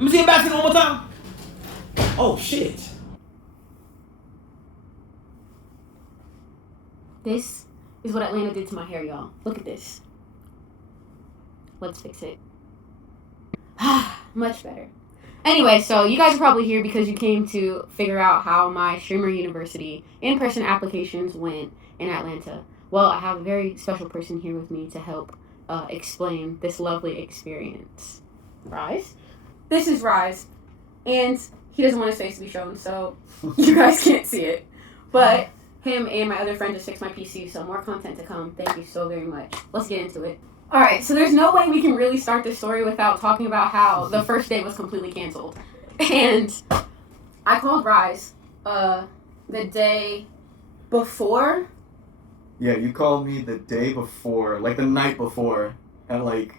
Let me see it back to one more time. Oh, shit. This is what Atlanta did to my hair, y'all. Look at this. Let's fix it. Much better. Anyway, so you guys are probably here because you came to figure out how my Streamer University in-person applications went in Atlanta. Well, I have a very special person here with me to help explain this lovely experience. Rise? This is Rise. And he doesn't want his face to be shown, so you guys can't see it. But him and my other friend just fixed my PC, so more content to come. Thank you so very much. Let's get into it. Alright, so there's no way we can really start this story without talking about how the first day was completely canceled. And I called Rise the day before. Yeah, you called me the day before, like the night before, at like,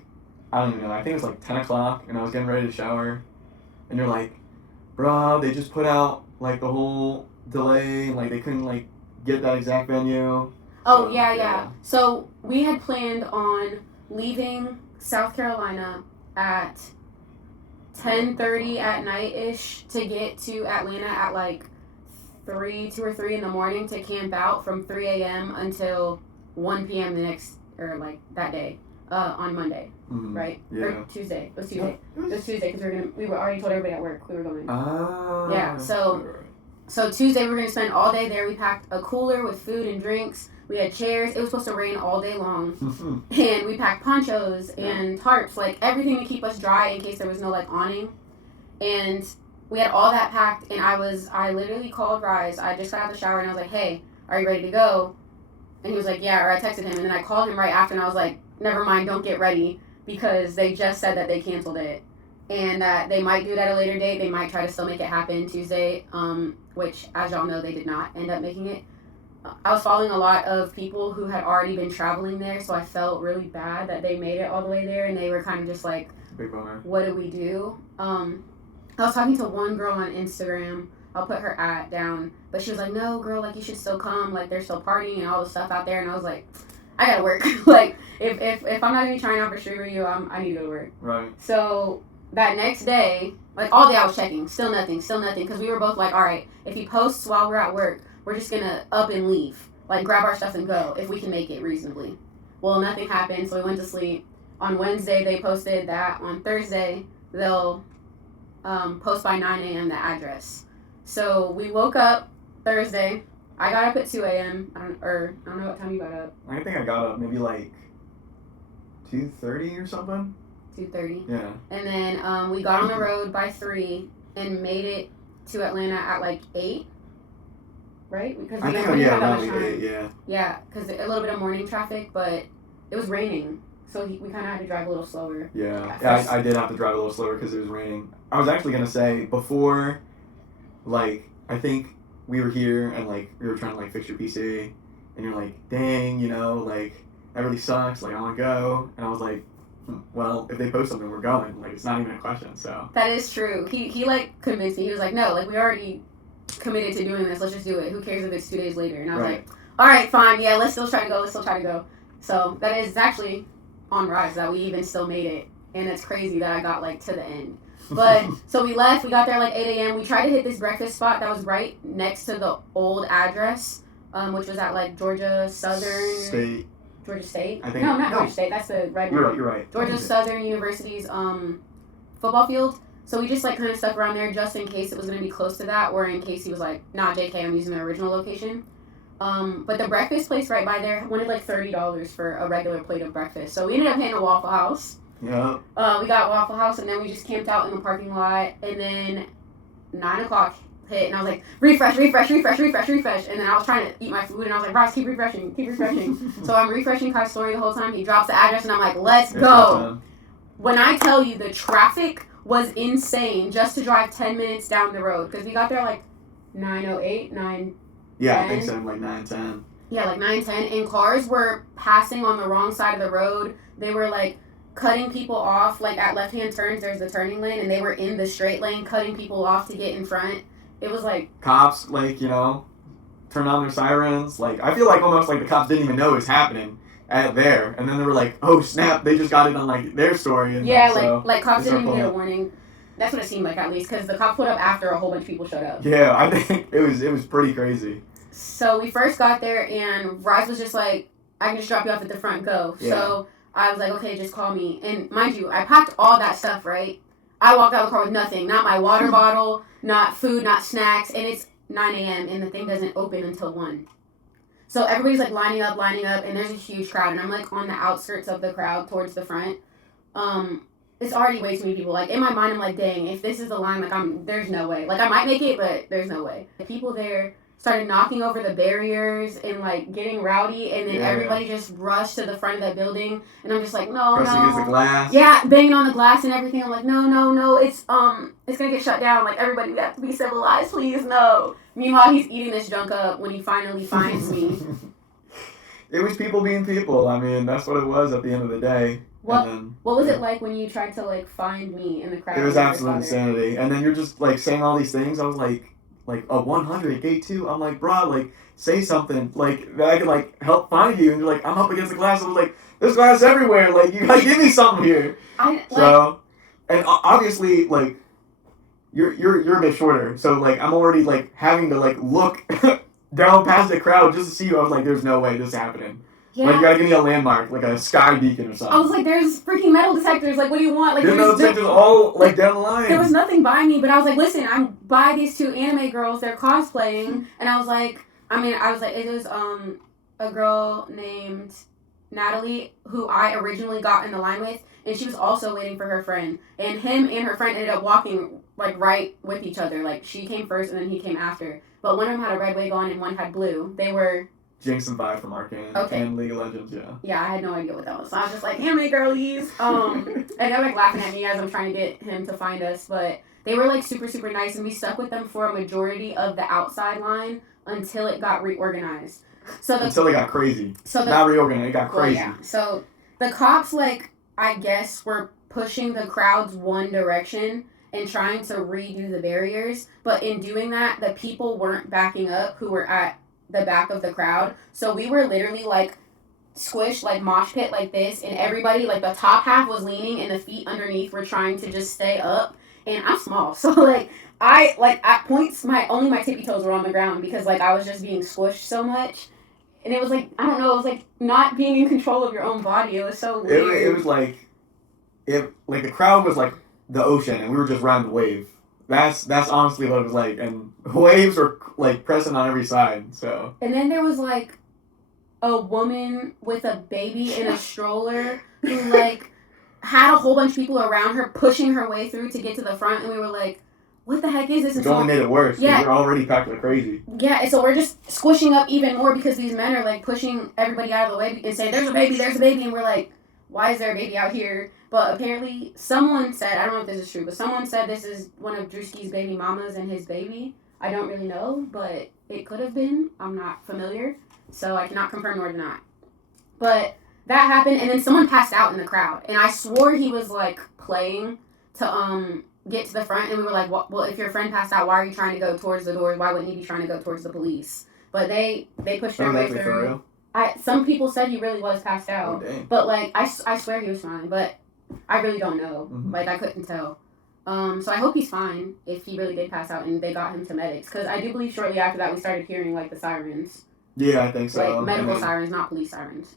I don't even know, I think it was like 10 o'clock, and I was getting ready to shower, and you're like, bruh, they just put out like the whole delay, like they couldn't like get that exact venue. Oh, so, yeah. So we had planned on leaving South Carolina at 10:30 at night-ish to get to Atlanta at like 2 or 3 in the morning to camp out from 3 a.m. until 1 p.m. the next, or like that day, on Monday, right? Yeah. Or Tuesday. It was Tuesday. It was Tuesday because we were already told everybody at work we were going. Yeah, so Tuesday we were going to spend all day there. We packed a cooler with food and drinks. We had chairs. It was supposed to rain all day long. And we packed ponchos and tarps, like everything to keep us dry in case there was no like awning. And we had all that packed, and I literally called Rise. I just got out of the shower and I was like, hey, are you ready to go? And he was like, yeah, or I texted him, and then I called him right after and I was like, never mind, don't get ready, because they just said that they canceled it. And that they might do it at a later date. They might try to still make it happen Tuesday, which, as y'all know, they did not end up making it. I was following a lot of people who had already been traveling there, so I felt really bad that they made it all the way there, and they were kind of just like, big bummer. What do we do? I was talking to one girl on Instagram. I'll put her @ down, but she was like, no, girl, like, you should still come. Like, they're still partying and all the stuff out there, and I was like, I gotta work. Like, if I'm not gonna be trying out for Streamer U, I need to go to work. Right. So that next day, like, all day I was checking. Still nothing, because we were both like, all right, if he posts while we're at work, we're just gonna up and leave. Like, grab our stuff and go, if we can make it reasonably. Well, nothing happened, so we went to sleep. On Wednesday, they posted that on Thursday, they'll post by 9 a.m. the address. So we woke up Thursday. I got up at 2 a.m. I don't know what time you got up. I think I got up maybe like 2:30 or something. 2:30. Yeah. And then we got on the road by 3 and made it to Atlanta at like 8. Right? Because I think around 8, yeah. Yeah, because a little bit of morning traffic, but it was raining, so we kind of had to drive a little slower. Yeah, I did have to drive a little slower because it was raining. I was actually going to say, before, like, I think we were here and, like, we were trying to, like, fix your PC, and you're like, dang, you know, like, that really sucks, like, I want to go, and I was like, well, if they post something, we're going, like, it's not even a question, so. That is true. He like, convinced me. He was like, no, like, we already committed to doing this, let's just do it. Who cares if it's 2 days later? And I was like, all right, fine, yeah, let's still try to go. So that is actually on Rise that we even still made it, and it's crazy that I got like to the end. But so we left, we got there like 8 a.m. We tried to hit this breakfast spot that was right next to the old address, which was at like Georgia State. I think, no, not Georgia State, that's the red one. You're right. Georgia Southern University's football field. So we just like kind of stuck around there just in case it was going to be close to that, or in case he was like, nah, JK, I'm using my original location. But the breakfast place right by there wanted like $30 for a regular plate of breakfast. So we ended up hitting a Waffle House. Yeah. We got Waffle House, and then we just camped out in the parking lot, and then 9 o'clock hit, and I was like, refresh. And then I was trying to eat my food, and I was like, Ross, keep refreshing. So I'm refreshing Kai's story the whole time. He drops the address, and I'm like, let's go. When I tell you the traffic was insane just to drive 10 minutes down the road, because we got there like 9:08, 9. Yeah, I think so, like 9:10. Yeah, like 9:10, and cars were passing on the wrong side of the road. They were like cutting people off, like at left-hand turns, there's the turning lane, and they were in the straight lane cutting people off to get in front. It was like cops, like, you know, turn on their sirens. Like, I feel like almost like the cops didn't even know it was happening there, and then they were like, oh snap, they just got it on like their story. And yeah, so like cops didn't even get a warning. That's what it seemed like, at least, because the cops pulled up after a whole bunch of people showed up. Yeah, I think it was pretty crazy. So we first got there, and Rise was just like, I can just drop you off at the front, go. Yeah. So I was like, okay, just call me. And mind you, I packed all that stuff, right? I walked out of the car with nothing. Not my water bottle, not food, not snacks. And it's 9 a.m. and the thing doesn't open until 1. So everybody's like lining up, and there's a huge crowd. And I'm like on the outskirts of the crowd towards the front. It's already way too many people. Like, in my mind, I'm like, dang, if this is the line, like, there's no way. Like, I might make it, but there's no way. The people there started knocking over the barriers and, like, getting rowdy, and then everybody just rushed to the front of that building, and I'm just like, no. Pressing against the glass. Yeah, banging on the glass and everything. I'm like, no, it's gonna get shut down. Like, everybody, we have to be civilized, please, no. Meanwhile, he's eating this junk up when he finally finds me. It was people being people. I mean, that's what it was at the end of the day. What was it like when you tried to, like, find me in the crowd? It was absolute insanity. And then you're just, like, saying all these things. I was like a 100, gate 2. I'm like, bro, like, say something, like, that I can, like, help find you. And you're like, I'm up against the glass. I was like, there's glass everywhere. Like, you gotta give me something here. And obviously, like, you're a bit shorter. So, like, I'm already, like, having to, like, look down past the crowd just to see you. I was like, there's no way this is happening. Yeah. Like, you gotta give me a landmark, like a sky beacon or something. I was like, there's freaking metal detectors. Like, what do you want? Like, there's metal detectors all, like, down the line. There was nothing by me, but I was like, listen, I'm by these 2 anime girls. They're cosplaying. And I was like, it was a girl named Natalie, who I originally got in the line with, and she was also waiting for her friend. And him and her friend ended up walking, like, right with each other. Like, she came first, and then he came after. But one of them had a red wig on, and one had blue. They were... Jinx and Vi from Arcane and League of Legends, yeah. Yeah, I had no idea what that was. So I was just like, anime girlies. And they're like laughing at me as I'm trying to get him to find us. But they were like super, super nice. And we stuck with them for a majority of the outside line until it got reorganized. Until it got crazy. Not reorganized, it got crazy. Well, yeah. So the cops, like, I guess, were pushing the crowds one direction and trying to redo the barriers. But in doing that, the people weren't backing up who were at the back of the crowd. So we were literally, like, squished, like, mosh pit like this, and everybody, like, the top half was leaning and the feet underneath were trying to just stay up. And I'm small, so, like, at points, only my tippy toes were on the ground because, like, I was just being squished so much. And it was like, I don't know, it was like not being in control of your own body. It was so weird. It was like, the crowd was like the ocean and we were just riding the wave. That's honestly what it was like. And waves were, like, pressing on every side, so. And then there was, like, a woman with a baby in a stroller who, like, had a whole bunch of people around her pushing her way through to get to the front. And we were like, what the heck is this? It only made it worse. Yeah. We're already packed like crazy. Yeah, and so we're just squishing up even more because these men are, like, pushing everybody out of the way and saying, there's a baby. And we're like, why is there a baby out here? But apparently someone said, I don't know if this is true, but someone said this is one of Drewski's baby mamas and his baby. I don't really know, but it could have been. I'm not familiar, so I cannot confirm nor deny. But that happened, and then someone passed out in the crowd. And I swore he was, like, playing to get to the front, and we were like, well, if your friend passed out, why are you trying to go towards the doors? Why wouldn't he be trying to go towards the police? But they pushed their way through. For real? Some people said he really was passed out. Oh, but, like, I swear he was fine, but I really don't know. Mm-hmm. Like, I couldn't tell. So I hope he's fine if he really did pass out and they got him to medics. Because I do believe shortly after that we started hearing, like, the sirens. Yeah, I think so. Like, medical sirens, not police sirens.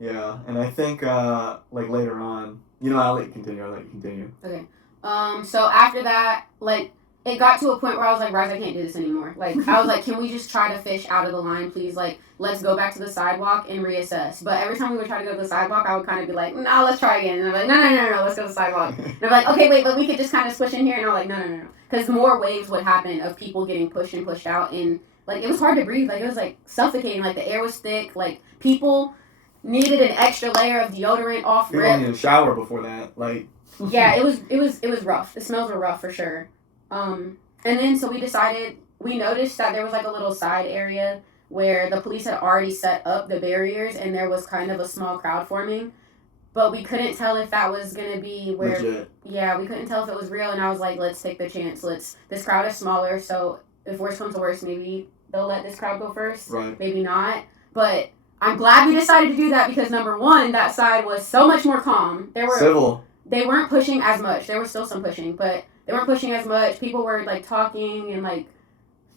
Yeah, and I think, like, later on... I'll let you continue. Okay. So after that, like, it got to a point where I was like, Rise, I can't do this anymore. Like, I was like, can we just try to fish out of the line, please? Like, let's go back to the sidewalk and reassess. But every time we would try to go to the sidewalk, I would kind of be like, no, let's try again. And I'm like, no, let's go to the sidewalk. And I'm like, okay, wait, but we could just kind of squish in here. And I'm like, no. Because more waves would happen of people getting pushed and pushed out. And, like, it was hard to breathe. Like, it was, like, suffocating. Like, the air was thick. Like, people needed an extra layer of deodorant off rip. People needed a shower before that. Like... Yeah, it was rough. The smells were rough for sure. And then so we noticed that there was, like, a little side area where the police had already set up the barriers and there was kind of a small crowd forming. But we couldn't tell if that was going to be where... Legit. Yeah, we couldn't tell if it was real. And I was like, let's take the chance. This crowd is smaller, so if worse comes to worse, maybe they'll let this crowd go first. Right. Maybe not. But I'm glad we decided to do that because, number one, that side was so much more calm. Civil. They weren't pushing as much. There was still some pushing, but they weren't pushing as much. People were like talking and like.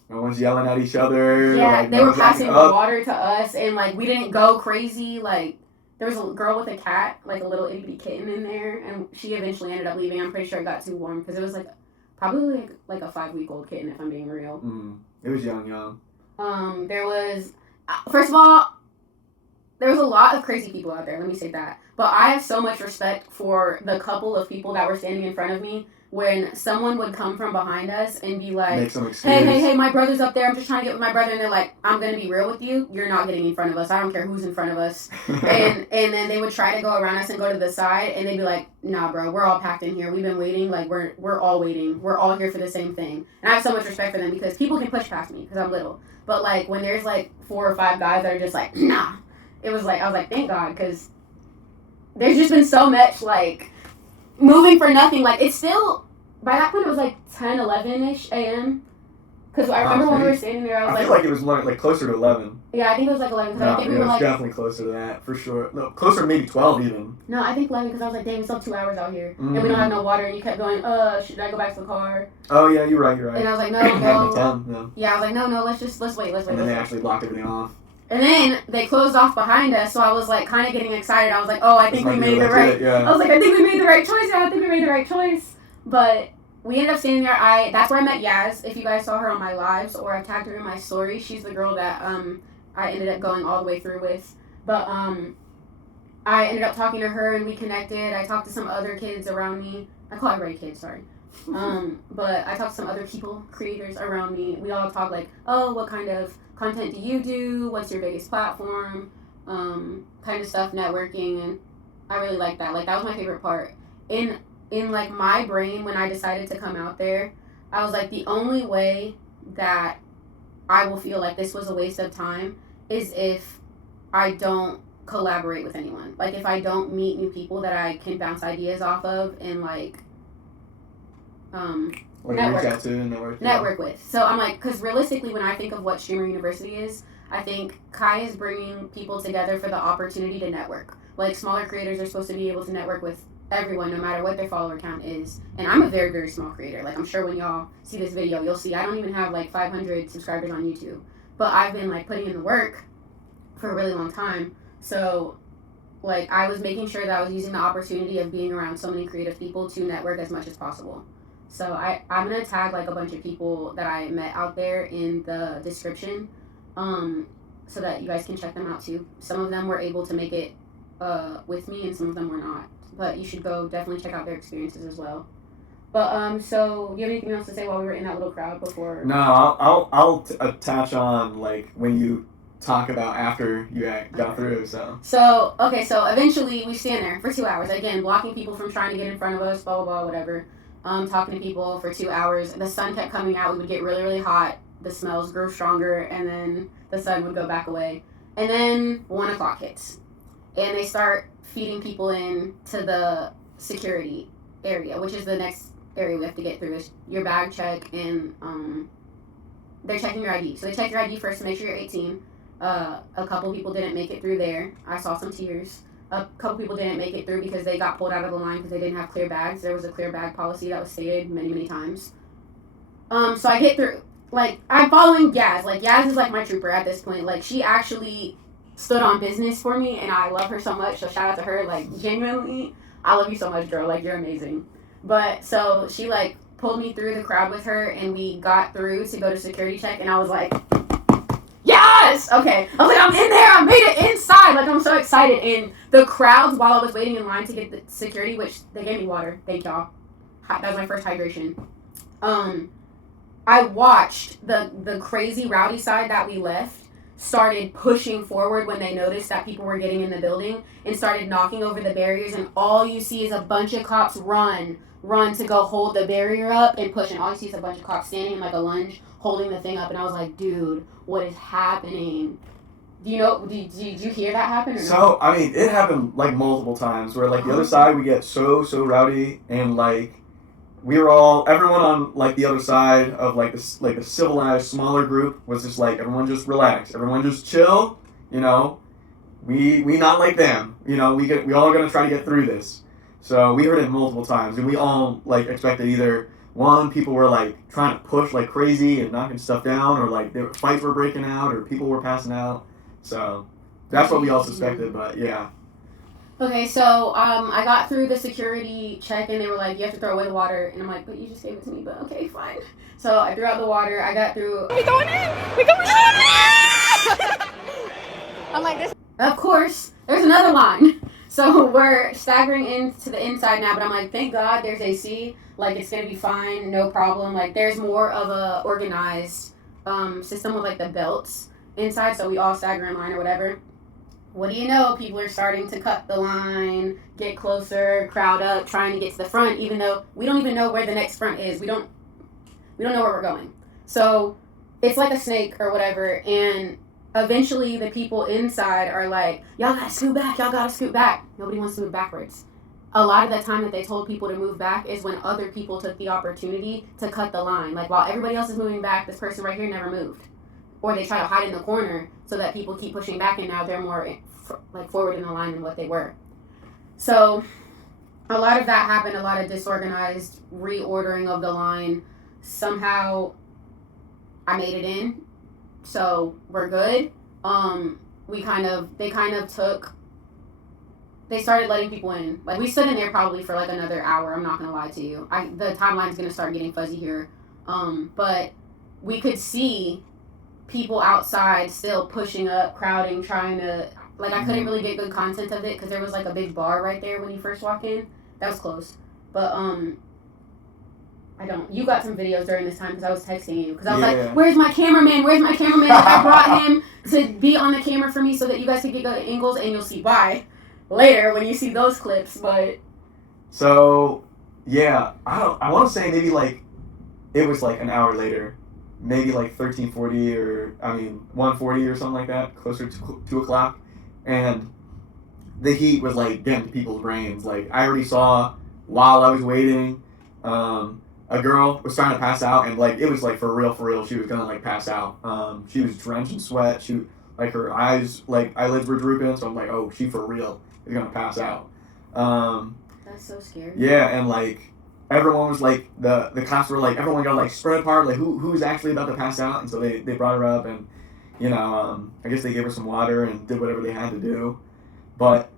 No one's yelling at each other. Yeah, like, they were passing water to us, and like we didn't go crazy. Like there was a girl with a cat, like a little itty bitty kitten in there, and she eventually ended up leaving. I'm pretty sure it got too warm because it was like probably like a 5-week-old kitten, if I'm being real. It was young. There was, first of all, there was a lot of crazy people out there. Let me say that. But I have so much respect for the couple of people that were standing in front of me when someone would come from behind us and be like, Make some excuse. hey, my brother's up there. I'm just trying to get with my brother. And they're like, I'm going to be real with you. You're not getting in front of us. I don't care who's in front of us. and then they would try to go around us and go to the side. And they'd be like, nah, bro, we're all packed in here. We've been waiting. Like, we're all waiting. We're all here for the same thing. And I have so much respect for them because people can push past me because I'm little. But, like, when there's, like, 4 or 5 guys that are just like, nah. It was like, I was like, thank God. Because there's just been so much, like, moving for nothing. Like, it's still... By that point, it was like 10, 11-ish a.m. Because I remember when we were standing there, I feel like it was like closer to 11. Yeah, I think it was like 11. Because I think we were like... definitely closer to that, for sure. No, closer to maybe 12 even. No, I think 11 because I was like, dang, we still have 2 hours out here. And we don't have no water. And you kept going, should I go back to the car? Oh, yeah, you're right. And I was like, no. Yeah, I was like, no, let's wait. And then they actually blocked everything off. And then they closed off behind us, so I was like kind of getting excited. I was like, I think we made the right... I was like, I think we made the right choice. Yeah, I think we made the right choice. But... we ended up standing there. That's where I met Yaz. If you guys saw her on my lives or I've tagged her in my story, she's the girl that I ended up going all the way through with. But I ended up talking to her and we connected. I talked to some other kids around me. I call everybody kids, sorry. But I talked to some other people, creators around me. We all talked like, what kind of content do you do? What's your biggest platform? Kind of stuff, networking, and I really liked that. Like that was my favorite part. In like my brain when I decided to come out there, I was like the only way that I will feel like this was a waste of time is if I don't collaborate with anyone. Like if I don't meet new people that I can bounce ideas off of and like network with. So I'm like, because realistically when I think of what Streamer University is, I think Kai is bringing people together for the opportunity to network. Like smaller creators are supposed to be able to network with everyone, no matter what their follower count is. And I'm a very, very small creator. Like, I'm sure when y'all see this video, you'll see I don't even have, like, 500 subscribers on YouTube. But I've been, like, putting in the work for a really long time. So, like, I was making sure that I was using the opportunity of being around so many creative people to network as much as possible. So, I'm going to tag, like, a bunch of people that I met out there in the description so that you guys can check them out, too. Some of them were able to make it with me, and some of them were not. But you should go definitely check out their experiences as well. But so do you have anything else to say while we were in that little crowd before? No, I'll attach on like when you talk about after you got through. So eventually we stand there for 2 hours again, blocking people from trying to get in front of us, blah blah blah, whatever. Talking to people for 2 hours. The sun kept coming out. We would get really really hot. The smells grew stronger, and then the sun would go back away. And then 1 o'clock hits, and they start feeding people in to the security area, which is the next area we have to get through. Is your bag check, and they're checking your ID. So they check your ID first to make sure you're 18. A couple people didn't make it through there. I saw some tears. A couple people didn't make it through because they got pulled out of the line because they didn't have clear bags. There was a clear bag policy that was stated many, many times. So I get through. Like, I'm following Yaz. Like, Yaz is like my trooper at this point. Like, she actually stood on business for me, and I love her so much, so shout out to her. Like, genuinely, I love you so much, girl. Like, you're amazing. But so she like pulled me through the crowd with her, and we got through to go to security check, and I was like, yes, okay. I was like, I'm in there. I made it inside. Like, I'm so excited. And the crowds, while I was waiting in line to get the security, which they gave me water, thank y'all. That was my first hydration. I watched the crazy rowdy side that we left started pushing forward when they noticed that people were getting in the building and started knocking over the barriers, and all you see is a bunch of cops run to go hold the barrier up and push, and all you see is a bunch of cops standing in like a lunge holding the thing up, and I was like, dude, what is happening? Do you know, did you hear that happen or no? So, I mean, it happened like multiple times where like the other side would get so rowdy, and like we were everyone on like the other side of like this, like a civilized smaller group was just like, everyone just relax, everyone just chill, you know, we not like them, you know, we all gonna try to get through this. So we heard it multiple times, and we all like expected either one, people were like trying to push like crazy and knocking stuff down, or like fights were breaking out, or people were passing out. So that's what we all suspected, but yeah. Okay, so I got through the security check and they were like, you have to throw away the water. And I'm like, but you just gave it to me, but okay, fine. So I threw out the water. I got through. We going in! We going in! I'm like, this. Of course, there's another line. So we're staggering into the inside now, but I'm like, thank God there's AC. Like, it's going to be fine, no problem. Like, there's more of a organized system with, like, the belts inside, so we all stagger in line or whatever. What do you know? People are starting to cut the line, get closer, crowd up, trying to get to the front, even though we don't even know where the next front is. We don't know where we're going. So it's like a snake or whatever, and eventually the people inside are like, y'all gotta scoot back, y'all gotta scoot back. Nobody wants to move backwards. A lot of the time that they told people to move back is when other people took the opportunity to cut the line. Like, while everybody else is moving back, this person right here never moved. Or they try to hide in the corner so that people keep pushing back, and now they're more like forward in the line than what they were. So a lot of that happened, a lot of disorganized reordering of the line. Somehow I made it in, so we're good. They started letting people in. Like, we stood in there probably for like another hour. I'm not gonna lie to you. The timeline's gonna start getting fuzzy here. But we could see people outside still pushing up, crowding, trying to, like, I couldn't really get good content of it because there was like a big bar right there when you first walk in. That was closed. But you got some videos during this time because I was texting you. Because I was like, where's my cameraman? Where's my cameraman? I brought him to be on the camera for me so that you guys could get good angles, and you'll see why later when you see those clips. But so, yeah, I want to say maybe like it was like an hour later, maybe like 13:40 or 1:40 or something like that, closer to 2 o'clock, and the heat was like getting to people's brains. Like, I already saw while I was waiting, a girl was trying to pass out, and like it was like for real, she was gonna like pass out. She was drenched in sweat. She, like, her eyes, like eyelids were drooping, so I'm like, oh, she for real is gonna pass out. That's so scary. Yeah, and like everyone was like, the cops were like, everyone got like spread apart, like who's actually about to pass out, and so they brought her up, and I guess they gave her some water and did whatever they had to do. But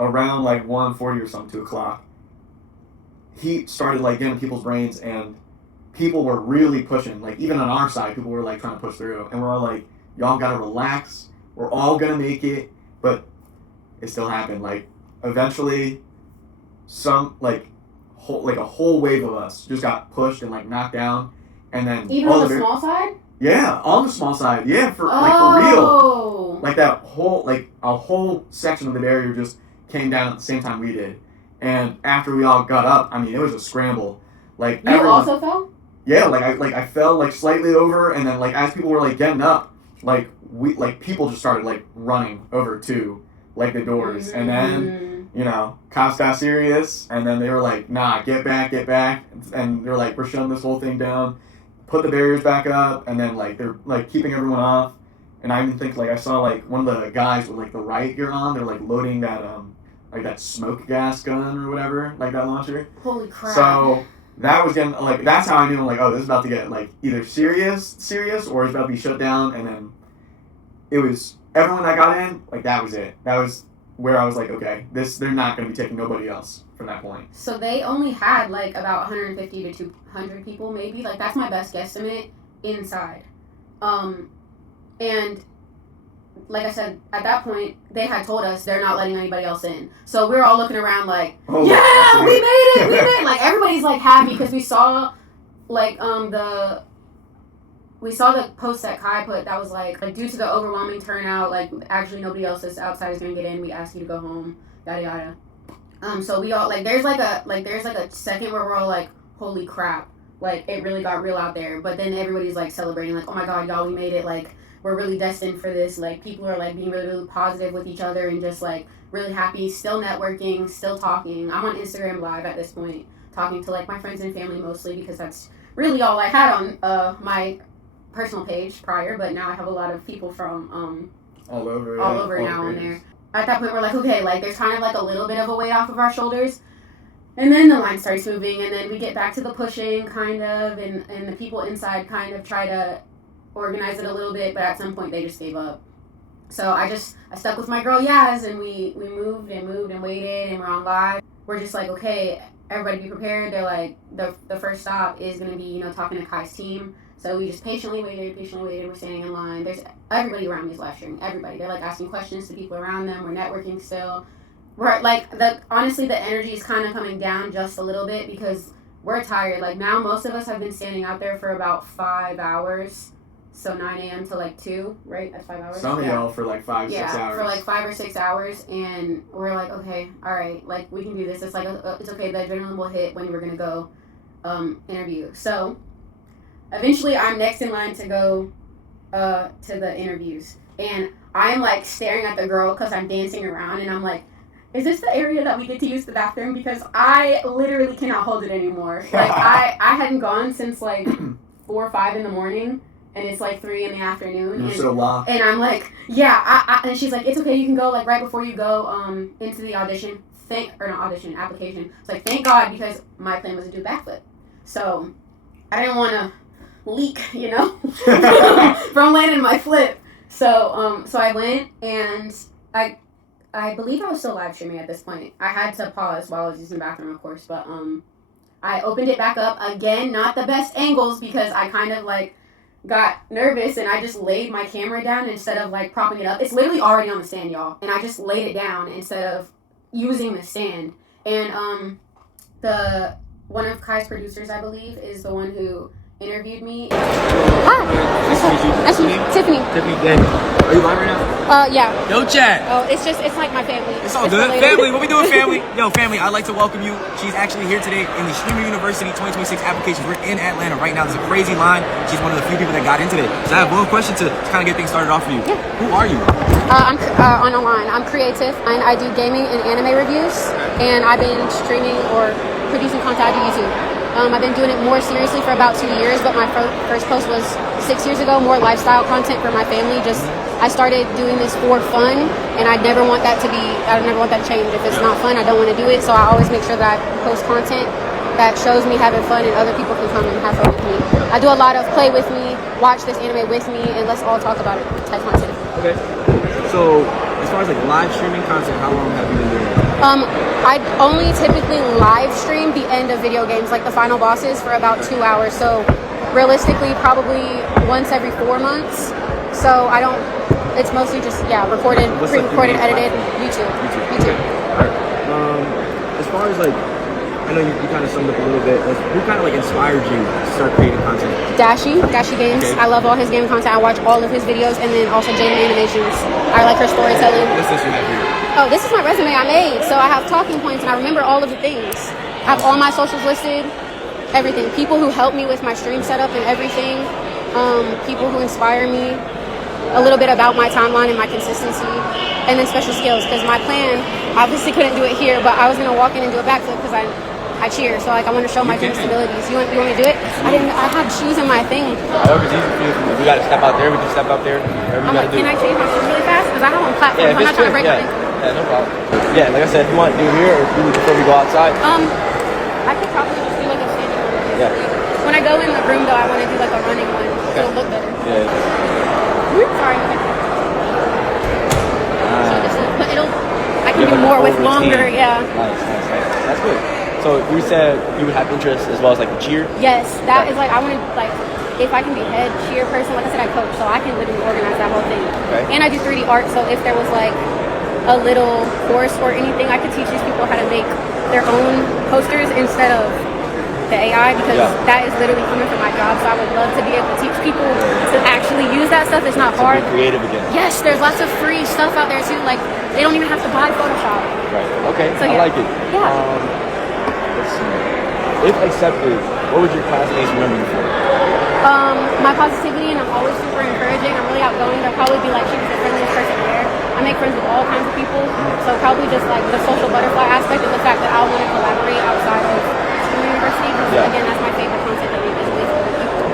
around like 1:40 or something, 2 o'clock, heat started like getting people's brains, and people were really pushing. Like, even on our side, people were like trying to push through, and we're all like, y'all gotta relax, we're all gonna make it. But it still happened. Like, eventually some a whole wave of us just got pushed and like knocked down, and then even on the small side. Yeah, on the small side. Yeah, for real. Like, that whole, like, a whole section of the barrier just came down at the same time we did. And after we all got up, I mean, it was a scramble. Like, you also fell? Yeah, I fell like slightly over, and then like as people were like getting up, like people just started like running over to like the doors, and then cops got serious, and then they were like, nah, get back, and they're like, we're shutting this whole thing down, put the barriers back up, and then like they're like keeping everyone off. And I even think like I saw like one of the guys with like the riot gear on, they're like loading that like that smoke gas gun or whatever, like that launcher. Holy crap. So that was getting like, that's how I knew like, oh, this is about to get like either serious or it's about to be shut down. And then it was everyone that got in, like that was it. That was where I was like, okay, they're not going to be taking nobody else from that point. So they only had like about 150 to 200 people maybe. Like, that's my best guesstimate inside. And like I said, at that point, they had told us they're not letting anybody else in. So we were all looking around like, we made it! Like, everybody's like happy because we saw like the post that Kai put that was like due to the overwhelming turnout, like actually nobody else is outside is gonna get in. We ask you to go home, yada yada. So we all like there's a second where we're all like, holy crap, like it really got real out there. But then everybody's like celebrating, like, oh my god, y'all, we made it, like we're really destined for this. Like, people are like being really, really positive with each other and just like really happy, still networking, still talking. I'm on Instagram Live at this point, talking to like my friends and family mostly because that's really all I had on my personal page prior. But now I have a lot of people from all over now on there. At that point, we're like, okay, like there's kind of like a little bit of a weight off of our shoulders. And then the line starts moving, and then we get back to the pushing, kind of, and the people inside kind of try to organize it a little bit, but at some point they just gave up. So I stuck with my girl Yaz, and we moved and waited, and we're on live. We're just like, okay, everybody be prepared. They're like, the first stop is going to be, you know, talking to Kai's team. So we just patiently waited. We're standing in line. There's everybody around me is live streaming. Everybody. They're like asking questions to people around them. We're networking still. We're like, honestly, the energy is kind of coming down just a little bit because we're tired. Like now, most of us have been standing out there for about 5 hours. So 9 a.m. to like 2, right? That's 5 hours. Some of y'all for like 5, 6 hours. Yeah, for like 5 or 6 hours, and we're like, okay, all right, like we can do this. It's like it's okay. The adrenaline will hit when we're gonna go interview. So eventually, I'm next in line to go to the interviews, and I'm like staring at the girl because I'm dancing around, and I'm like, is this the area that we get to use the bathroom? Because I literally cannot hold it anymore. Like I hadn't gone since like 4 or 5 in the morning. And it's like 3 in the afternoon. And I'm like, yeah. And she's like, it's okay. You can go like right before you go into the audition. Application. It's like, thank God, because my plan was to do a backflip. So I didn't want to leak, you know, from landing my flip. So I went, and I believe I was still live streaming at this point. I had to pause while I was using the bathroom, of course. But I opened it back up again. Not the best angles because I kind of like got nervous, and I just laid my camera down instead of like propping it up. It's literally already on the stand, y'all, and I just laid it down instead of using the stand. And the one of Kai's producers, I believe, is the one who interviewed me. Hi. Nice to meet you. Tiffany. Tiffany, are you live right now? Yeah. Yo, chat. Oh, it's like my family. It's all good. Family, what we doing, family? Yo, family, I'd like to welcome you. She's actually here today in the Streamer University 2026 applications. We're in Atlanta right now. There's a crazy line. She's one of the few people that got in today. So I have one question to kind of get things started off for you. Yeah. Who are you? I'm on a line. I'm Creatiff, and I do gaming and anime reviews, and I've been streaming or producing content on YouTube. I've been doing it more seriously for about 2 years, but my first post was 6 years ago, more lifestyle content for my family. I started doing this for fun, and I never want that to change. If it's not fun, I don't want to do it, so I always make sure that I post content that shows me having fun and other people can come and have fun with me. I do a lot of play with me, watch this anime with me, and let's all talk about it type content. Okay. So, as far as like live streaming content, how long have you been doing it? I only typically live stream the end of video games, like the final bosses, for about 2 hours. So realistically, probably once every 4 months. So it's mostly just, recorded, pre-recorded, edited, YouTube. Okay. All right. As far as like, I know you kind of summed up a little bit. Who kind of like inspired you to start creating content? Dashi Games. Okay. I love all his gaming content. I watch all of his videos, and then also Jane Animations. I like her storytelling. What's this you have here? Oh, this is my resume I made. So I have talking points, and I remember all of the things. I have all my socials listed, everything. People who help me with my stream setup and everything. People who inspire me. A little bit about my timeline and my consistency. And then special skills, because my plan, obviously couldn't do it here, but I was going to walk in and do a backflip because I cheer, so like I want to show my fitness abilities. You want me to do it? I had shoes in my thing. However, it's easy for you. We got to step out there. We can step out there. I'm like, can I change my shoes really fast? Because I have on platforms. I'm not trying to break my ankle. Yeah, no problem. Yeah, like I said, if you want to do here, or do you prefer we go outside? I could probably just do like a standing one. Yeah. When I go in the room, though, I want to do like a running one. Okay. It'll look better. Yeah. Sorry. But I can do more with longer. Yeah. Nice. That's good. So you said you would have interest as well as like the cheer? Yes, that is like I want to like if I can be head cheer person, like I said, I coach, so I can literally organize that whole thing. Okay. And I do 3D art, so if there was like a little course or anything, I could teach these people how to make their own posters instead of the AI, because that is literally coming from my job. So I would love to be able to teach people to actually use that stuff. It's not hard. Be creative again. Yes, there's lots of free stuff out there too. Like they don't even have to buy Photoshop. Right. Okay. So, I like it. Yeah. Let's see. If accepted, what would your classmates remember you for? My positivity, and I'm always super encouraging. I'm really outgoing. They'll probably be like, she was the friendliest person there. I make friends with all kinds of people, so probably just like the social butterfly aspect of the fact that I want to collaborate outside of school university, because again, that's my favorite concept that we visit with.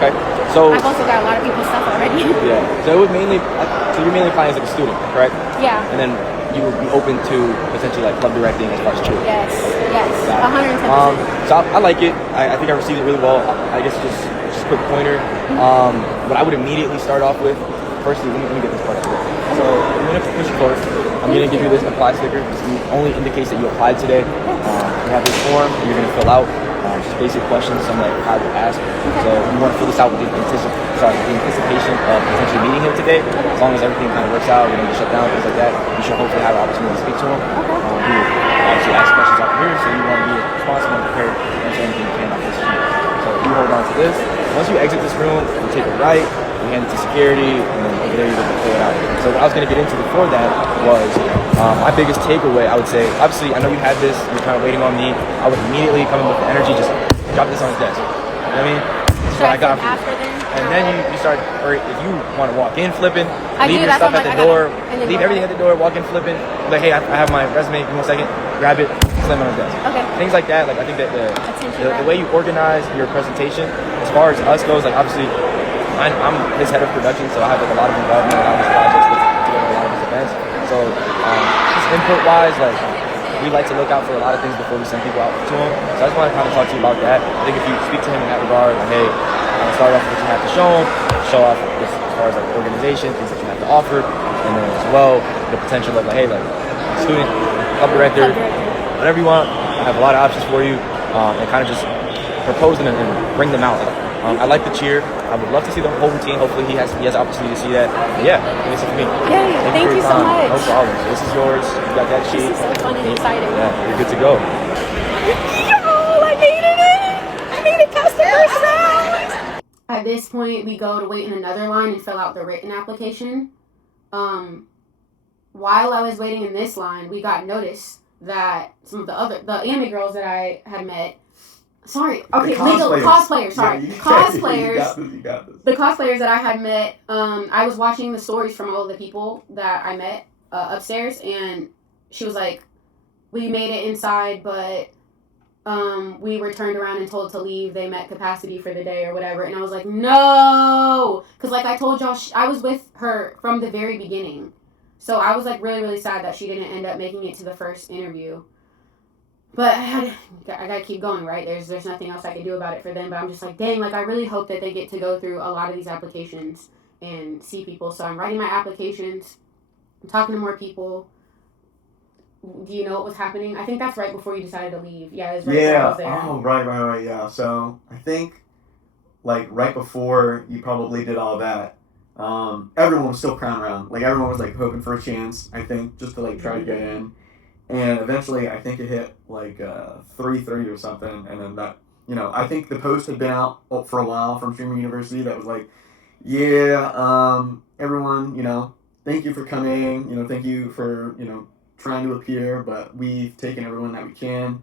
Okay, so I've also got a lot of people's stuff already. Yeah, so it was mainly, so you're mainly applying as like a student, correct? Yeah. And then you would be open to potentially like club directing as far as cheer. Yes, 110%. So I like it. I think I received it really well. I guess just a quick pointer. What I would immediately start off with, firstly, let me get this part out of the way. So I'm going to push you forward. I'm going to give you this apply sticker. This only indicates that you applied today. You have this form that you're going to fill out. Just basic questions, some like I would ask. So you want to fill this out with the anticipation of potentially meeting him today. As long as everything kind of works out, we don't get shut down, things like that, you should hopefully have an opportunity to speak to him. He will obviously ask questions out here, so you want to be responsible and prepared to answer anything you can off this sheet. So you hold on to this. Once you exit this room, you take a right, you hand it to security, and then over there you're going to fill it out. So what I was going to get into before that was my biggest takeaway, I would say. Obviously, I know you had this, you're kind of waiting on me. I would immediately come in with the energy, just drop this on his desk. You know what I mean? So I got after then? and then you start, or if you want to walk in flipping, I leave do, your that's stuff what at I'm the like, door, and then leave go everything at the door, walk in flipping, like, hey, I have my resume, give me 1 second, grab it, slam it on his desk. Okay. Things like that, like I think that the way you organize your presentation, as far as us goes, like obviously, I'm his head of production, so I have like a lot of involvement in a lot of his projects, with a lot of his events. So just input-wise, like we like to look out for a lot of things before we send people out to him. So I just want to kind of talk to you about that. I think if you speak to him in that regard, like, hey, start off with what you have to show off as far as like organization, things that you have to offer, and then as well the potential of like, hey, like student, club director, whatever you want. I have a lot of options for you, and kind of just propose them and bring them out. I like the cheer. I would love to see the whole routine. Hopefully he has an opportunity to see that. But yeah, this is for me. Yay, thank you so much. No problem. This is yours. You got that sheet. This is so fun and exciting. Yeah, you're good to go. I made it! I made it past the first round! At this point, we go to wait in another line and fill out the written application. While I was waiting in this line, we got notice that some of the anime girls that I had met. Sorry. Okay, cosplayers. Sorry. Yeah, cosplayers. You got this. The cosplayers that I had met, I was watching the stories from all of the people that I met upstairs, and she was like, we made it inside, but we were turned around and told to leave. They met capacity for the day or whatever. And I was like, no! Because like I told y'all, I was with her from the very beginning. So I was like really, really sad that she didn't end up making it to the first interview. But I gotta keep going, right? There's nothing else I can do about it for them. But I'm just like, dang, like I really hope that they get to go through a lot of these applications and see people. So I'm writing my applications. I'm talking to more people. Do you know what was happening? I think that's right before you decided to leave. Yeah, it was right before I was there. Oh, right, yeah. So I think like right before you probably did all that, everyone was still crowding around. Like everyone was like hoping for a chance, I think, just to like try to get in. And eventually, I think it hit like 3:30 or something, and then that, I think the post had been out for a while from Streamer University that was like, everyone, thank you for coming, thank you for, trying to appear, but we've taken everyone that we can.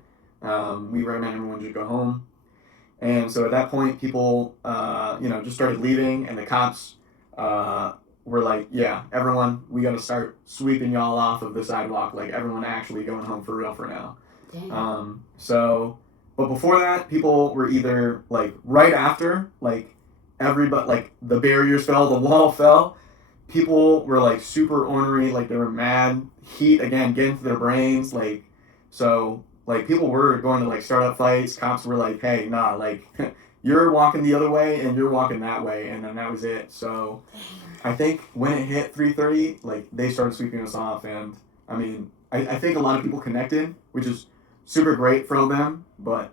We recommend everyone just go home. And so at that point, people, just started leaving, and the cops were like, yeah, everyone, we got to start sweeping y'all off of the sidewalk, like everyone actually going home for real for now. But before that, people were either like right after, like everybody, like the barriers fell, the wall fell, people were like super ornery, like they were mad, heat again getting to their brains, like, so like people were going to like start up fights. Cops were like, hey, nah, like you're walking the other way and you're walking that way, and then that was it. So I think when it hit 3:30, like they started sweeping us off, and I mean, I think a lot of people connected, which is super great from them, but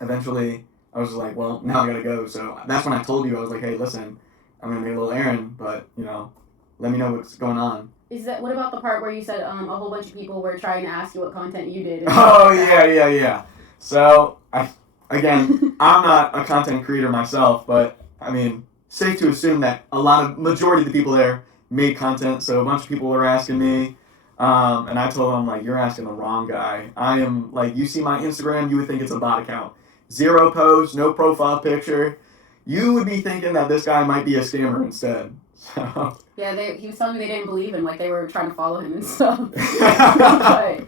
eventually I was just like, well, now I gotta go. So that's when I told you, I was like, hey, listen, I'm gonna make a little errand, but let me know what's going on. What about the part where you said a whole bunch of people were trying to ask you what content you did? Oh yeah. So I'm not a content creator myself, but I mean, safe to assume that majority of the people there made content. So a bunch of people were asking me, and I told them like, you're asking the wrong guy. I am like, you see my Instagram, you would think it's a bot account, 0 posts, no profile picture. You would be thinking that this guy might be a scammer instead. So. Yeah, he was telling me they didn't believe him, like they were trying to follow him and stuff. But,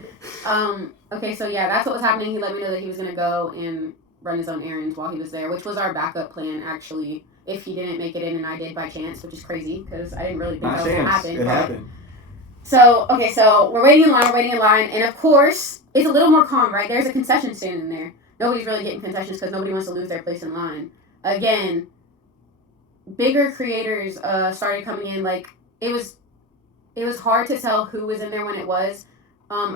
okay, so yeah, that's what was happening. He let me know that he was gonna go and run his own errands while he was there, which was our backup plan actually. If he didn't make it in and I did by chance, which is crazy because I didn't really think that was gonna happen. It happened. So we're waiting in line, and of course, it's a little more calm, right? There's a concession stand in there. Nobody's really getting concessions because nobody wants to lose their place in line. Again, bigger creators started coming in. Like, it was hard to tell who was in there when it was.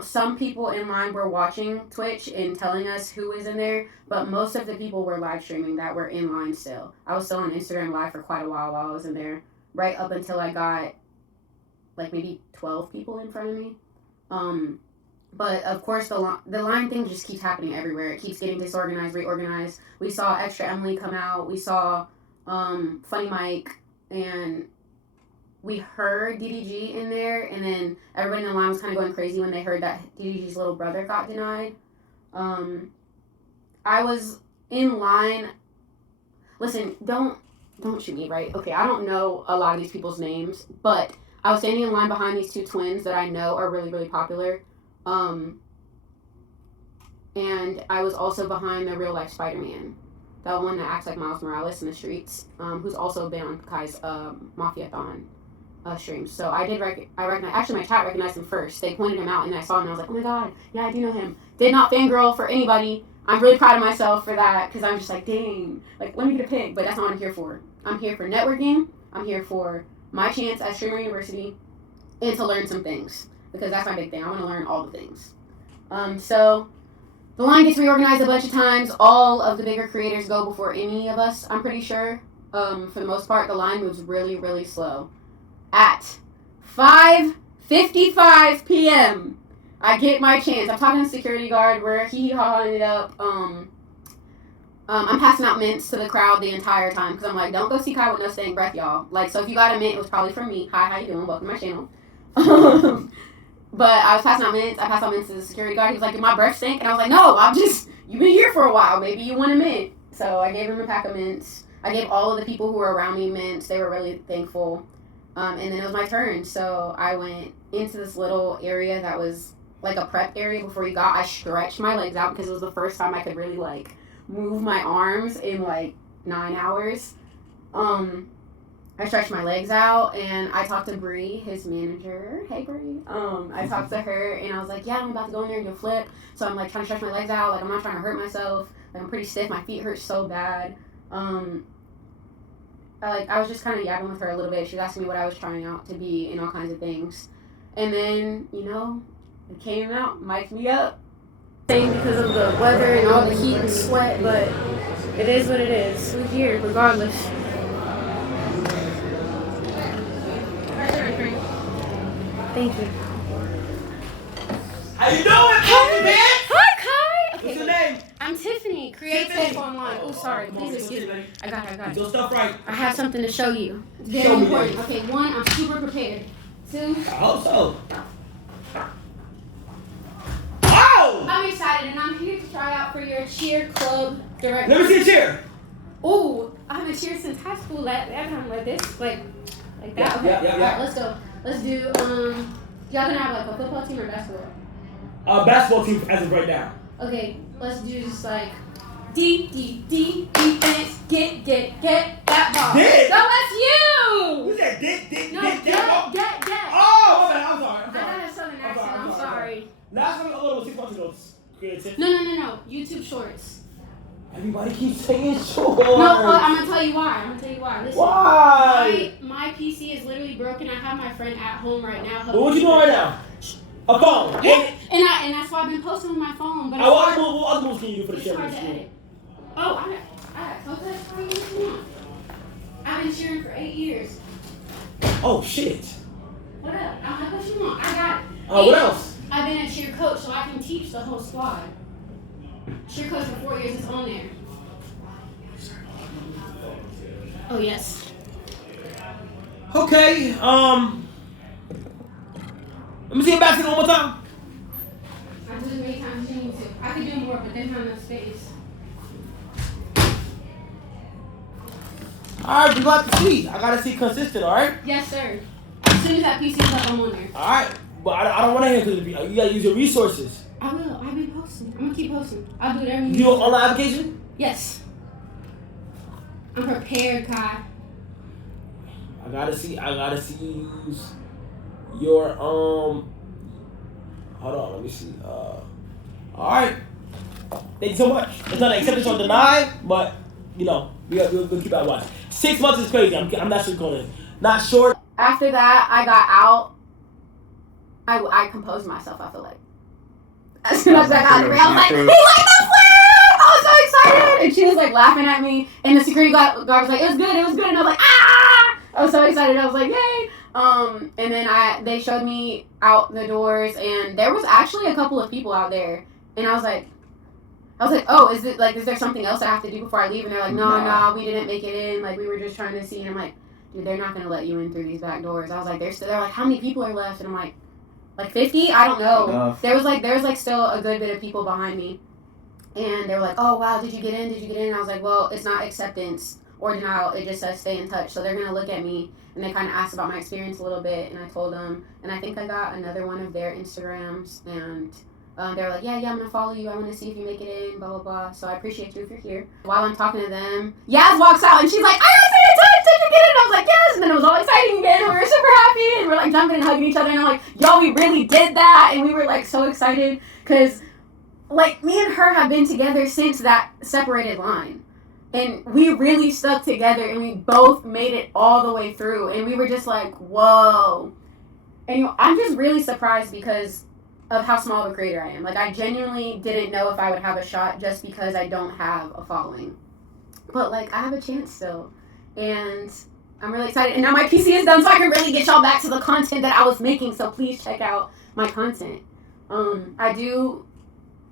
Some people in line were watching Twitch and telling us who was in there, but most of the people were live streaming that were in line still. I was still on Instagram Live for quite a while I was in there, right up until I got like maybe 12 people in front of me. But of course the line thing just keeps happening everywhere. It keeps getting disorganized, reorganized. We saw Extra Emily come out. We saw Funny Mike, and we heard DDG in there, and then everybody in the line was kind of going crazy when they heard that DDG's little brother got denied. I was in line. Listen, don't shoot me, right? Okay, I don't know a lot of these people's names, but I was standing in line behind these two twins that I know are really, really popular. And I was also behind the real life Spider-Man, that one that acts like Miles Morales in the streets, who's also been on Kai's Mafia-thon streams. So I recognize, actually my chat recognized him first. They pointed him out and I saw him and I was like, oh my god, yeah, I do know him. Did not fangirl for anybody. I'm really proud of myself for that, because I'm just like, dang, like, let me get a pic, but that's not what I'm here for. I'm here for networking. I'm here for my chance at Streamer University and to learn some things, because that's my big thing. I want to learn all the things. So the line gets reorganized a bunch of times. All of the bigger creators go before any of us, I'm pretty sure. For the most part, the line moves really, really slow. At 5:55 p.m., I get my chance. I'm talking to the security guard. We're hee-hawing it up. I'm passing out mints to the crowd the entire time, because I'm like, don't go see Kai with no stank breath, y'all. Like, so if you got a mint, it was probably from me. Hi, how you doing? Welcome to my channel. But I was passing out mints. I passed out mints to the security guard. He was like, did my breath stink? And I was like, no, you've been here for a while. Maybe you want a mint. So I gave him a pack of mints. I gave all of the people who were around me mints. They were really thankful. And then it was my turn. So I went into this little area that was like a prep area before you got. I stretched my legs out because it was the first time I could really like move my arms in like 9 hours. I stretched my legs out and I talked to Bree, his manager. Hey Bree. I talked to her and I was like, yeah, I'm about to go in there and do a flip. So I'm like trying to stretch my legs out. Like, I'm not trying to hurt myself. Like, I'm pretty stiff. My feet hurt so bad. I was just kind of yapping with her a little bit. She was asking me what I was trying out to be and all kinds of things. And then, it came out, mic'd me up. Same because of the weather and all the heat and sweat, but it is what it is. We're here regardless. Thank you. How you doing, Pumpkin Man? Hi, Kai. Okay, What's your name? I'm Tiffany, Creatiff Tiffany. online. Oh, sorry. Please excuse me. I got it. Do stuff right. I have something to show you. It's very Show me. important. Okay, 1, I'm super prepared. 2, I hope so. Oh! I'm excited, and I'm here to try out for your cheer club director. Let me see a chair. Oh, I haven't cheered since high school. That time like this, like that. Yeah, Okay. yeah, yeah. All right, let's go. Let's do. Y'all gonna have like a football team or basketball? Basketball team as of right now. Okay, let's do just like defense. Get that ball. Get? No, that's you. Who's that? Get. No, Get. get. Oh, I'm sorry. I got a southern accent. I'm sorry. Last time I was 6 months ago, Creative. No. YouTube Shorts. Everybody keeps saying short. No, I'm gonna tell you why. Listen. Why? My PC is literally broken. I have my friend at home right now. But what you doing right now? A phone. Yeah, and that's why I've been posting with my phone. But What other moves can you do for the it's show? hard to edit. Oh, I got coaches for you. I've been cheering for 8 years. Oh shit. What up? I'm like, what you want? I got. What else? I've been a cheer coach, so I can teach the whole squad. Cheer coach for 4 years is on there. Oh yes. Okay. Let me see your basket one more time. I do it many times as you need to. I could do more, but there's not enough space. All right, we got to see. I gotta see consistent. All right. Yes, sir. As soon as that PC is up, I'm on there. All right, but I don't want to hear because you gotta use your resources. I will. I've been posting. I'm gonna keep posting. I'll do it every You do an online application? Yes. I'm prepared, Kai. I gotta see you your hold on, let me see. All right. Thank you so much. It's not an acceptance or deny, but we'll keep that watch. 6 months is crazy. I'm not sure going. Not sure. After that, I got out. I composed myself. I feel like as soon as I got out of the I was like, he liked the flip! I was so excited, and she was like laughing at me. And the security guard was like, it was good, and I was like, ah! I was so excited. I was like, yay! And then they showed me out the doors, and there was actually a couple of people out there, and I was like, oh, is there something else I have to do before I leave? And they're like, no, we didn't make it in. Like, we were just trying to see. And I'm like, dude, they're not going to let you in through these back doors. I was like, they're like, how many people are left? And I'm like 50? I don't know. Enough. There was still a good bit of people behind me. And they were like, oh, wow, did you get in? And I was like, well, it's not acceptance or denial. It just says stay in touch. So they're going to look at me. And they kind of asked about my experience a little bit. And I told them. And I think I got another one of their Instagrams. And they were like, yeah, I'm going to follow you. I want to see if you make it in, blah, blah, blah. So I appreciate you if you're here. While I'm talking to them, Yaz walks out and she's like, I got stay in touch. Did you get it? And I was like, yes. And then it was all exciting again. And we were super happy. And we're like jumping and hugging each other. And I'm like, yo, we really did that. And we were like so excited because like me and her have been together since that separated line. And we really stuck together and we both made it all the way through. And we were just like, whoa. And I'm just really surprised because of how small of a creator I am. Like, I genuinely didn't know if I would have a shot just because I don't have a following. But, like, I have a chance still. And I'm really excited. And now my PC is done, so I can really get y'all back to the content that I was making. So please check out my content. I do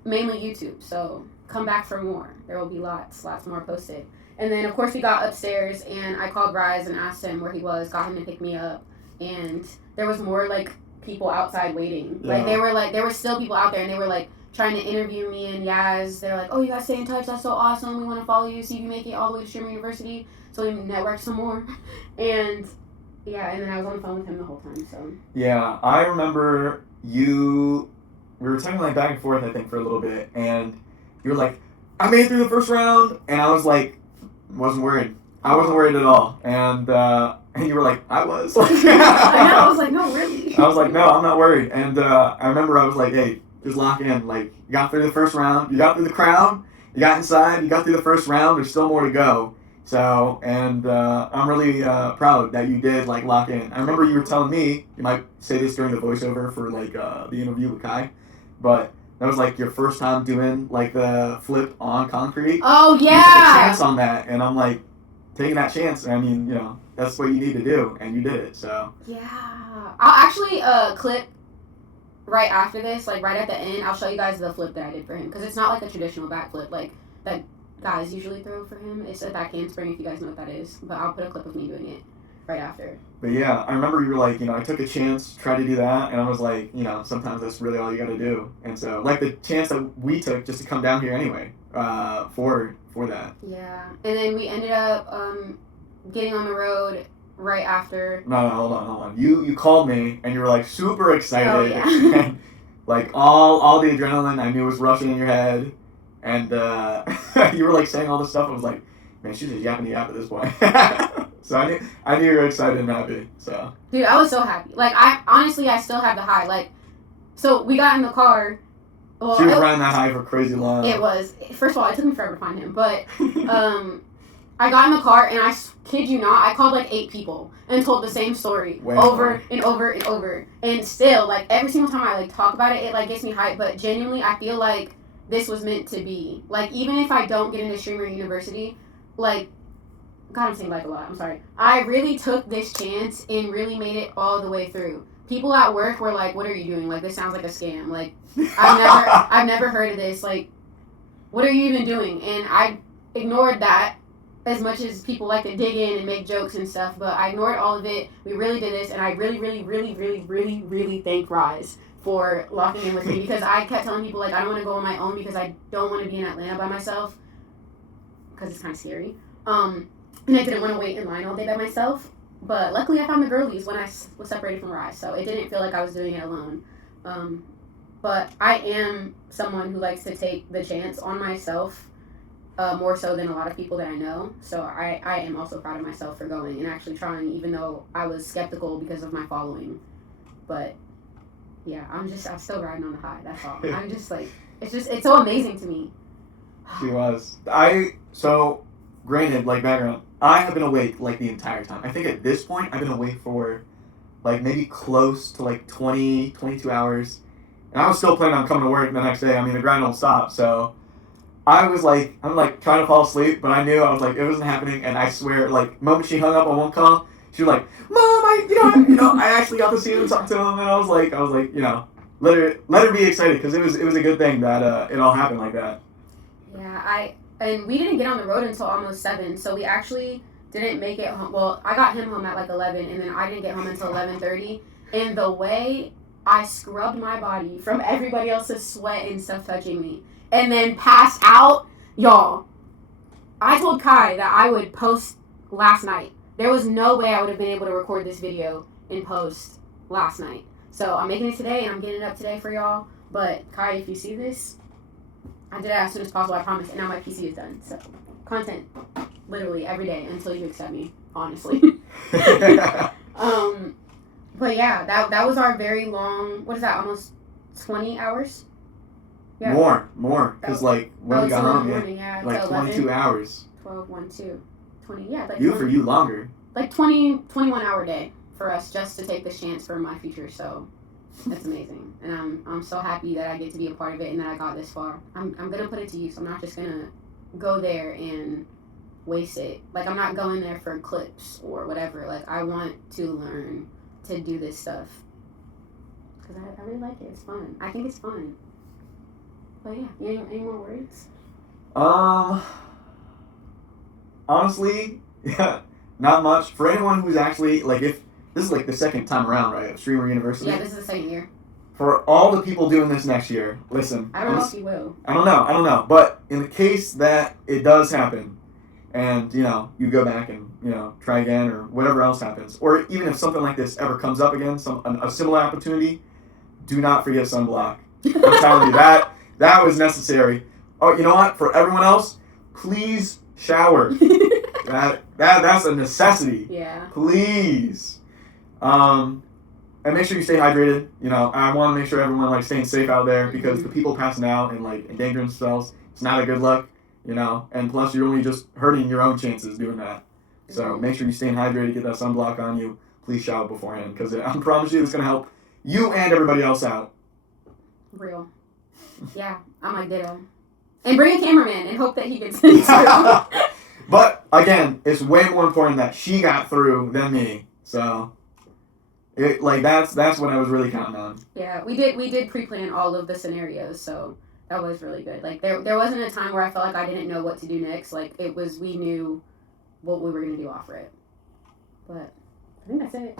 mainly YouTube, so come back for more. There will be lots more posted. And then, of course, we got upstairs, and I called Rise and asked him where he was, got him to pick me up. And there was more, like, people outside waiting. Yeah. There were still people out there, and they were like trying to interview me and Yaz. They're like, oh, you guys stay in touch, that's so awesome, we want to follow you, see if you make it all the way to Streamer University. So we networked some more. And yeah, and then I was on the phone with him the whole time. So yeah, I remember we were talking like back and forth, I think, for a little bit, and you were like, I made it through the first round, and I was like, wasn't worried at all. And you were like, I was. I was like, no, really? I was like, no, I'm not worried. And I remember I was like, hey, just lock in. Like, you got through the first round. You got through the crowd. You got inside. You got through the first round. There's still more to go. So, and I'm really proud that you did, like, lock in. I remember you were telling me, you might say this during the voiceover for, like, the interview with Kai, but that was, like, your first time doing, like, the flip on concrete. Oh, yeah. You took a chance on that. And I'm like, taking that chance, I mean, you know, that's what you need to do, and you did it, so. Yeah. I'll actually clip right after this, like right at the end, I'll show you guys the flip that I did for him, because it's not like a traditional backflip, like that guys usually throw for him. It's a back handspring, if you guys know what that is, but I'll put a clip of me doing it right after. But yeah, I remember you were like, you know, I took a chance, tried to do that, and I was like, you know, sometimes that's really all you gotta do. And so, like the chance that we took just to come down here anyway, for that. Yeah, and then we ended up getting on the road right after. No, hold on. You called me and you were like super excited. Oh, yeah. And, like all the adrenaline I knew was rushing in your head, and you were like saying all this stuff. I was like, man, she's just yapping the yap at this point. So I knew you were excited and happy. So dude, I was so happy. Like I still have the high. Like, so we got in the car. Well, she was riding that high for crazy long. It was. First of all, it took me forever to find him, but I got in the car, and I kid you not, I called like 8 people and told the same story over and over and over. And still, like, every single time I, like, talk about it, it, like, gets me hyped. But genuinely, I feel like this was meant to be. Like, even if I don't get into Streamer University, like, God, I'm saying like a lot. I'm sorry. I really took this chance and really made it all the way through. People at work were like, what are you doing? Like, this sounds like a scam. Like, I've never heard of this. Like, what are you even doing? And I ignored that. As much as people like to dig in and make jokes and stuff, but I ignored all of it. We really did this, and I really, really, really, really, really, really thank Rise for locking in with me, because I kept telling people, like, I don't want to go on my own because I don't want to be in Atlanta by myself, because it's kind of scary. And I didn't want to wait in line all day by myself, but luckily I found the girlies when I was separated from Rise, so it didn't feel like I was doing it alone. But I am someone who likes to take the chance on myself, more so than a lot of people that I know. So I am also proud of myself for going and actually trying, even though I was skeptical because of my following. But yeah, I'm still riding on the high. That's all. I'm just like, it's so amazing to me. She was. So, granted, like, background, I have been awake, like, the entire time. I think at this point, I've been awake for, like, maybe close to, like, 20, 22 hours. And I was still planning on coming to work the next day. I mean, the grind don't stop. So, I'm, like, trying to fall asleep, but I knew, I was like, it wasn't happening. And I swear, like, the moment she hung up on one call, she was like, Mom, I actually got to see him and talk to him. And I was like, let her be excited, because it was a good thing that it all happened like that. Yeah, and we didn't get on the road until almost 7, so we actually didn't make it home. Well, I got him home at like 11, and then I didn't get home until 11:30. And the way I scrubbed my body from everybody else's sweat and stuff touching me, and then passed out, y'all. I told Kai that I would post last night. There was no way I would have been able to record this video and post last night. So I'm making it today, and I'm getting it up today for y'all. But Kai, if you see this, I did it as soon as possible, I promise, and now my PC is done. So, content, literally every day until you accept me, honestly. But yeah, that was our very long, what is that, almost 20 hours? Yeah. More, because like, when we got home, like 22 hours. 12, 1, 2, 20, yeah. Like for you, longer. Like 21 hour day for us just to take this chance for my future, so... That's amazing, and I'm so happy that I get to be a part of it and that I got this far. I'm gonna put it to use. I'm not just gonna go there and waste it. Like, I'm not going there for clips or whatever. Like, I want to learn to do this stuff because I really like it. It's fun. I think it's fun. But yeah, any more words? Honestly, yeah, not much. For anyone who's actually like, if this is like the second time around, right, of Streamer University. Yeah, this is the second year. For all the people doing this next year, listen. I don't know if you will. I don't know. But in the case that it does happen, and, you go back and, try again, or whatever else happens, or even if something like this ever comes up again, a similar opportunity, do not forget sunblock. I'm telling you, that was necessary. Oh, you know what? For everyone else, please shower. That's a necessity. Yeah. Please. And make sure you stay hydrated. I want to make sure everyone like staying safe out there, because the people passing out and like endangering themselves, it's not a good look. And plus you're only just hurting your own chances doing that. So make sure you stay hydrated, get that sunblock on you. Please shower beforehand, because I promise you it's gonna help you and everybody else out. Real. Yeah, I'm like ditto. And bring a cameraman and hope that he gets it too. But again, it's way more important that she got through than me. So. That's what I was really counting on. Yeah, we did pre-plan all of the scenarios, so that was really good. Like, there wasn't a time where I felt like I didn't know what to do next. Like, we knew what we were going to do off it. But I think that's it.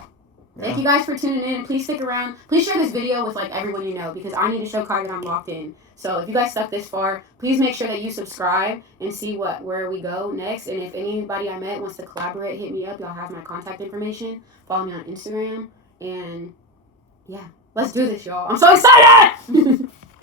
Yeah. Thank you guys for tuning in. Please stick around. Please share this video with, like, everyone you know, because I need to show Kai that I'm locked in. So if you guys stuck this far, please make sure that you subscribe and see where we go next. And if anybody I met wants to collaborate, hit me up. Y'all have my contact information. Follow me on Instagram. And yeah, let's do this, y'all. I'm so excited!